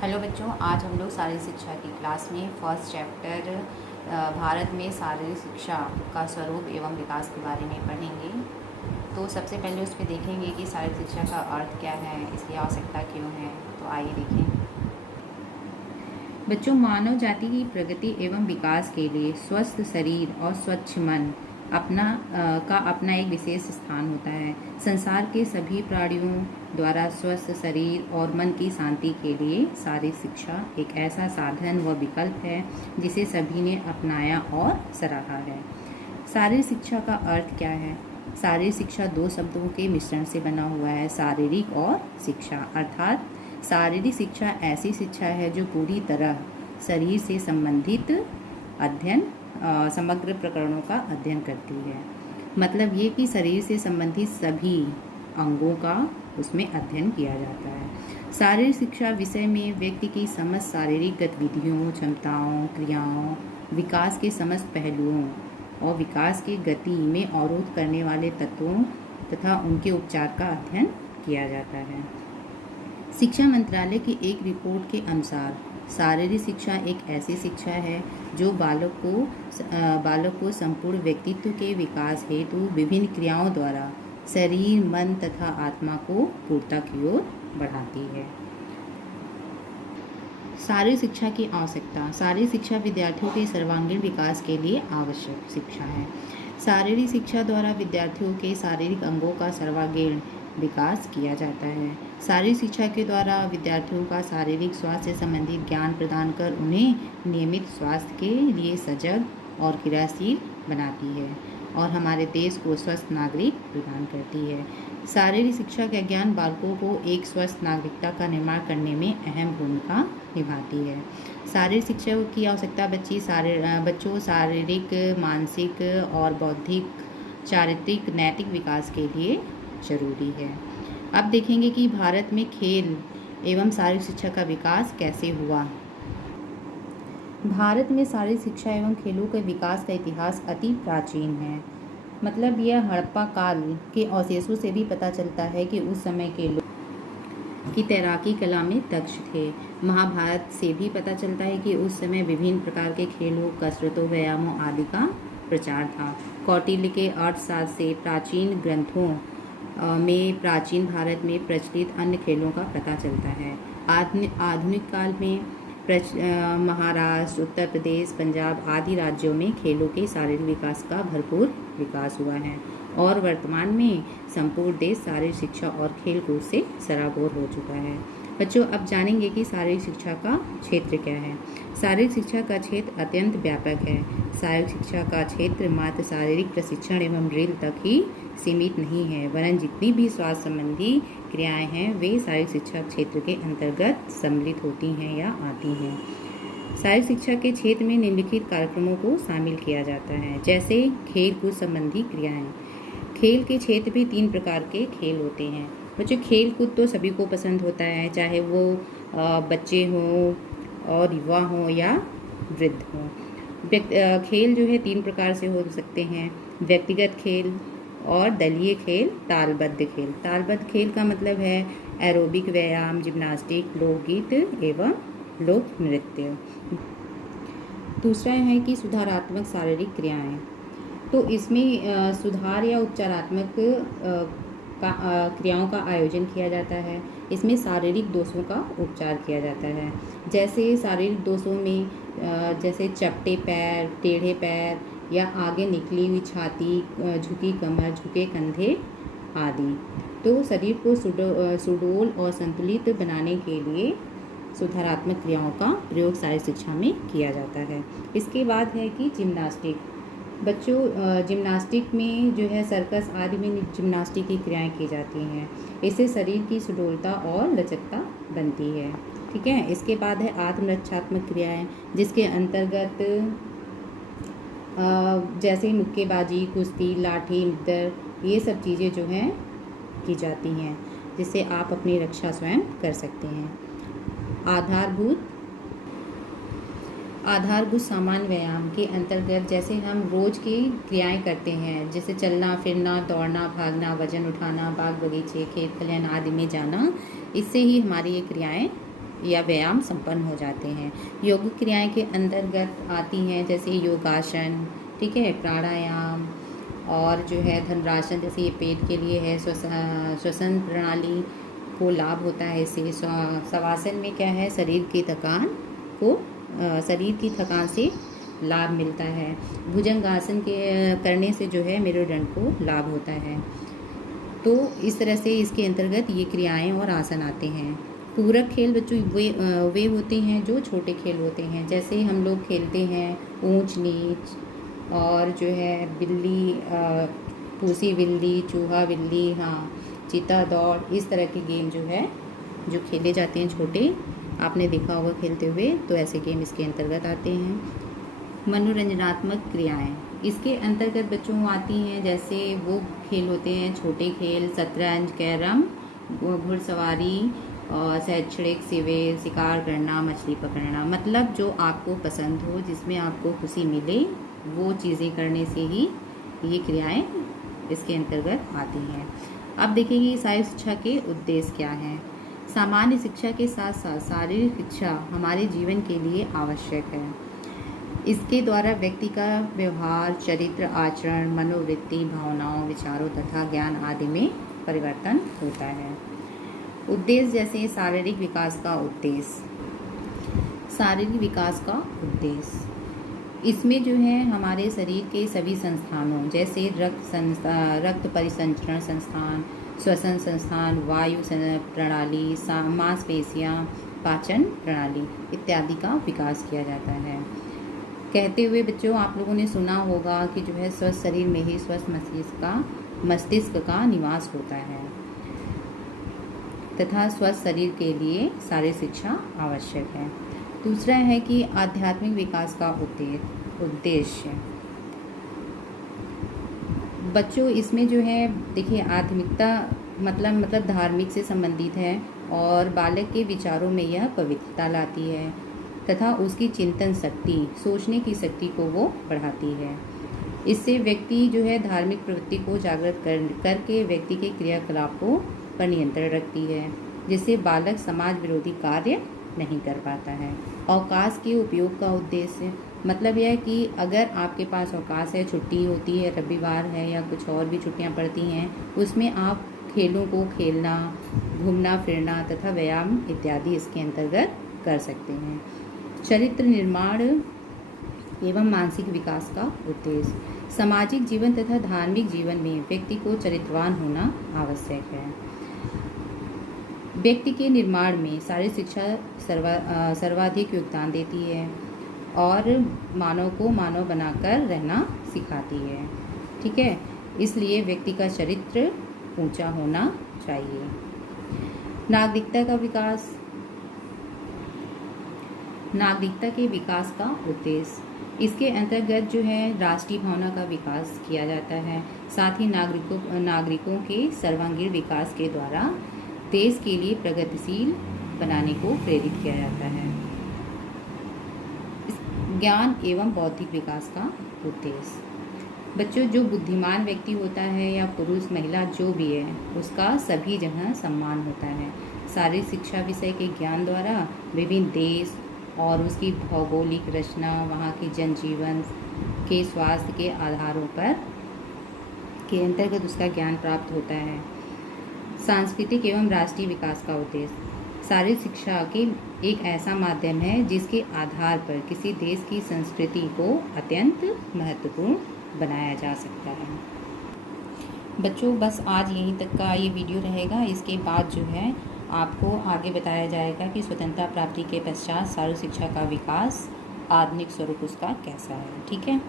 Hello बच्चों, आज हम लोग शारीरिक शिक्षा की क्लास में फर्स्ट चैप्टर भारत में शारीरिक शिक्षा का स्वरूप एवं विकास के बारे में पढ़ेंगे। तो सबसे पहले उस पर देखेंगे कि शारीरिक शिक्षा का अर्थ क्या है, इसकी आवश्यकता क्यों है। तो आइए देखें। बच्चों, मानव जाति की प्रगति एवं विकास के लिए स्वस्थ शरीर और स्वच्छ मन अपना एक विशेष स्थान होता है। संसार के सभी प्राणियों द्वारा स्वस्थ शरीर और मन की शांति के लिए शारीरिक शिक्षा एक ऐसा साधन व विकल्प है जिसे सभी ने अपनाया और सराहा है। शारीरिक शिक्षा का अर्थ क्या है? शारीरिक शिक्षा दो शब्दों के मिश्रण से बना हुआ है, शारीरिक और शिक्षा। अर्थात शारीरिक शिक्षा ऐसी शिक्षा है जो पूरी तरह शरीर से संबंधित समग्र प्रकरणों का अध्ययन करती है। मतलब ये कि शरीर से संबंधित सभी अंगों का उसमें अध्ययन किया जाता है। शारीरिक शिक्षा विषय में व्यक्ति की समस्त शारीरिक गतिविधियों, क्षमताओं, क्रियाओं, विकास के समस्त पहलुओं और विकास की गति में अवरोध करने वाले तत्वों तथा उनके उपचार का अध्ययन किया जाता है। शिक्षा मंत्रालय की एक रिपोर्ट के अनुसार शारीरिक शिक्षा एक ऐसी शिक्षा है जो बालक को संपूर्ण व्यक्तित्व के विकास हेतु विभिन्न क्रियाओं द्वारा शरीर, मन तथा आत्मा को पूर्णता की ओर बढ़ाती है। शारीरिक शिक्षा की आवश्यकता। शारीरिक शिक्षा विद्यार्थियों के सर्वांगीण विकास के लिए आवश्यक शिक्षा है। शारीरिक शिक्षा द्वारा विद्यार्थियों के शारीरिक अंगों का सर्वांगीण विकास किया जाता है। शारीरिक शिक्षा के द्वारा विद्यार्थियों का शारीरिक स्वास्थ्य से संबंधित ज्ञान प्रदान कर उन्हें नियमित स्वास्थ्य के लिए सजग और क्रियाशील बनाती है और हमारे देश को स्वस्थ नागरिक प्रदान करती है। शारीरिक शिक्षा का ज्ञान बालकों को एक स्वस्थ नागरिकता का निर्माण करने में अहम भूमिका निभाती है। शारीरिक शिक्षा की आवश्यकता बच्चों शारीरिक, मानसिक और बौद्धिक, चारित्रिक, नैतिक विकास के लिए जरूरी है। अब देखेंगे कि भारत में खेल एवं शारीरिक शिक्षा का विकास कैसे हुआ। भारत में शारीरिक शिक्षा एवं खेलों के विकास का इतिहास अति प्राचीन है। मतलब यह हड़प्पा काल के अवशेषों से भी पता चलता है कि उस समय के लोग की तैराकी कला में दक्ष थे। महाभारत से भी पता चलता है कि उस समय विभिन्न प्रकार के खेलों, कसरतों, व्यायामों आदि का प्रचार था। कौटिल्य के अर्थशास्त्र से प्राचीन ग्रंथों में प्राचीन भारत में प्रचलित अन्य खेलों का पता चलता है। आधुनिक काल में महाराष्ट्र, उत्तर प्रदेश, पंजाब आदि राज्यों में खेलों के शारीरिक विकास का भरपूर विकास हुआ है और वर्तमान में संपूर्ण देश शारीरिक शिक्षा और खेल कूद से सराबोर हो चुका है। बच्चों, अब जानेंगे कि शारीरिक शिक्षा का क्षेत्र क्या है। शारीरिक शिक्षा का क्षेत्र अत्यंत व्यापक है। शारीरिक शिक्षा का क्षेत्र मात्र शारीरिक प्रशिक्षण एवं ड्रिल तक ही सीमित नहीं है, वरन जितनी भी स्वास्थ्य संबंधी क्रियाएं हैं वे शारीरिक शिक्षा क्षेत्र के अंतर्गत सम्मिलित होती हैं या आती हैं। शारीरिक शिक्षा के क्षेत्र में निम्नलिखित कार्यक्रमों को शामिल किया जाता है, जैसे खेल कूद संबंधी क्रियाएं। खेल के क्षेत्र में 3 प्रकार के खेल होते हैं। बच्चों, खेल कूद तो सभी को पसंद होता है, चाहे वो बच्चे हों और युवा हों या वृद्ध हों। खेल जो है 3 प्रकार से हो सकते हैं, व्यक्तिगत खेल और दलीय खेल, तालबद्ध खेल। तालबद्ध खेल का मतलब है एरोबिक व्यायाम, जिम्नास्टिक, लोकगीत एवं लोक नृत्य। दूसरा है कि सुधारात्मक शारीरिक क्रियाएं। तो इसमें सुधार या उपचारात्मक क्रियाओं का आयोजन किया जाता है। इसमें शारीरिक दोषों का उपचार किया जाता है। जैसे शारीरिक दोषों में जैसे चपटे पैर, टेढ़े पैर या आगे निकली हुई छाती, झुकी कमर, झुके कंधे आदि। तो शरीर को सुडौल और संतुलित बनाने के लिए सुधारात्मक क्रियाओं का प्रयोग शारीरिक शिक्षा में किया जाता है। इसके बाद है कि जिम्नास्टिक। बच्चों, जिम्नास्टिक में जो है सर्कस आदि में जिम्नास्टिक की क्रियाएं की जाती हैं। इससे शरीर की सुडौलता और लचकता बनती है। ठीक है। इसके बाद है आत्मरक्षात्मक क्रियाएं, जिसके अंतर्गत जैसे मुक्केबाजी, कुश्ती, लाठी, निडर, ये सब चीज़ें जो हैं की जाती हैं, जिससे आप अपनी रक्षा स्वयं कर सकते हैं। आधारभूत सामान्य व्यायाम के अंतर्गत जैसे हम रोज की क्रियाएं करते हैं, जैसे चलना फिरना, दौड़ना, भागना, वजन उठाना, बाग बगीचे, खेत खलिहान आदि में जाना, इससे ही हमारी ये क्रियाएं या व्यायाम संपन्न हो जाते हैं। योग क्रियाएं के अंतर्गत आती हैं जैसे योगासन, ठीक है, प्राणायाम और जो है धनुरासन, जैसे ये पेट के लिए है, श्वसन प्रणाली को लाभ होता है इससे। शवासन में क्या है, शरीर की थकान से लाभ मिलता है। भुजंगासन के करने से जो है मेरुदंड को लाभ होता है। तो इस तरह से इसके अंतर्गत ये क्रियाएं और आसन आते हैं। पूरक खेल बच्चों वे होते हैं जो छोटे खेल होते हैं, जैसे हम लोग खेलते हैं ऊंच नीच और जो है बिल्ली, पूसी बिल्ली, चूहा बिल्ली, हाँ, चीता दौड़, इस तरह के गेम जो है जो खेले जाते हैं छोटे, आपने देखा होगा खेलते हुए, तो ऐसे गेम इसके अंतर्गत आते हैं। मनोरंजनात्मक क्रियाएं इसके अंतर्गत बच्चों आती हैं, जैसे वो खेल होते हैं छोटे खेल, शतरंज, कैरम, घुड़सवारी और शैक्षणिक शिकार करना, मछली पकड़ना, मतलब जो आपको पसंद हो, जिसमें आपको खुशी मिले, वो चीज़ें करने से ही ये क्रियाएं इसके अंतर्गत आती हैं। अब देखेंगे शारीरिक शिक्षा के उद्देश्य क्या हैं। सामान्य शिक्षा के साथ साथ शारीरिक शिक्षा हमारे जीवन के लिए आवश्यक है। इसके द्वारा व्यक्ति का व्यवहार, चरित्र, आचरण, मनोवृत्ति, भावनाओं, विचारों तथा ज्ञान आदि में परिवर्तन होता है। उद्देश्य जैसे शारीरिक विकास का उद्देश्य। शारीरिक विकास का उद्देश्य इसमें जो है हमारे शरीर के सभी संस्थानों, जैसे रक्त परिसंचरण संस्थान, श्वसन संस्थान, वायु प्रणाली, मांसपेशियाँ, पाचन प्रणाली इत्यादि का विकास किया जाता है। कहते हुए बच्चों आप लोगों ने सुना होगा कि जो है स्वस्थ शरीर में ही स्वस्थ मस्तिष्क का निवास होता है तथा स्वस्थ शरीर के लिए शारीरिक शिक्षा आवश्यक है। दूसरा है कि आध्यात्मिक विकास का उद्देश्य बच्चों, इसमें जो है देखिए आध्यात्मिकता मतलब धार्मिक से संबंधित है और बालक के विचारों में यह पवित्रता लाती है तथा उसकी चिंतन शक्ति, सोचने की शक्ति को वो बढ़ाती है। इससे व्यक्ति जो है धार्मिक प्रवृत्ति को जागृत करके व्यक्ति के क्रियाकलापों पर नियंत्रण रखती है, जिससे बालक समाज विरोधी कार्य नहीं कर पाता है। अवकाश के उपयोग का उद्देश्य मतलब यह कि अगर आपके पास अवकाश है, छुट्टी होती है, रविवार है या कुछ और भी छुट्टियां पड़ती हैं, उसमें आप खेलों को खेलना, घूमना फिरना तथा व्यायाम इत्यादि इसके अंतर्गत कर सकते हैं। चरित्र निर्माण एवं मानसिक विकास का उद्देश्य सामाजिक जीवन तथा धार्मिक जीवन में व्यक्ति को चरित्रवान होना आवश्यक है। व्यक्ति के निर्माण में शारीरिक शिक्षा सर्वाधिक योगदान देती है और मानव को मानव बनाकर रहना सिखाती है, ठीक है। इसलिए व्यक्ति का चरित्र ऊंचा होना चाहिए। नागरिकता का विकास, नागरिकता के विकास का उद्देश्य इसके अंतर्गत जो है राष्ट्रीय भावना का विकास किया जाता है। साथ ही नागरिकों के सर्वांगीण विकास के द्वारा देश के लिए प्रगतिशील बनाने को प्रेरित किया जाता है। ज्ञान एवं बौद्धिक विकास का उद्देश्य बच्चों, जो बुद्धिमान व्यक्ति होता है या पुरुष महिला जो भी है, उसका सभी जगह सम्मान होता है। शारीरिक शिक्षा विषय के ज्ञान द्वारा विभिन्न देश और उसकी भौगोलिक रचना, वहाँ की जनजीवन के स्वास्थ्य के आधारों पर के अंतर्गत उसका ज्ञान प्राप्त होता है। सांस्कृतिक एवं राष्ट्रीय विकास का उद्देश्य शारीरिक शिक्षा के एक ऐसा माध्यम है जिसके आधार पर किसी देश की संस्कृति को अत्यंत महत्वपूर्ण बनाया जा सकता है। बच्चों बस आज यहीं तक का ये वीडियो रहेगा। इसके बाद जो है आपको आगे बताया जाएगा कि स्वतंत्रता प्राप्ति के पश्चात शारीरिक शिक्षा का विकास आधुनिक स्वरूप उसका कैसा है, ठीक है।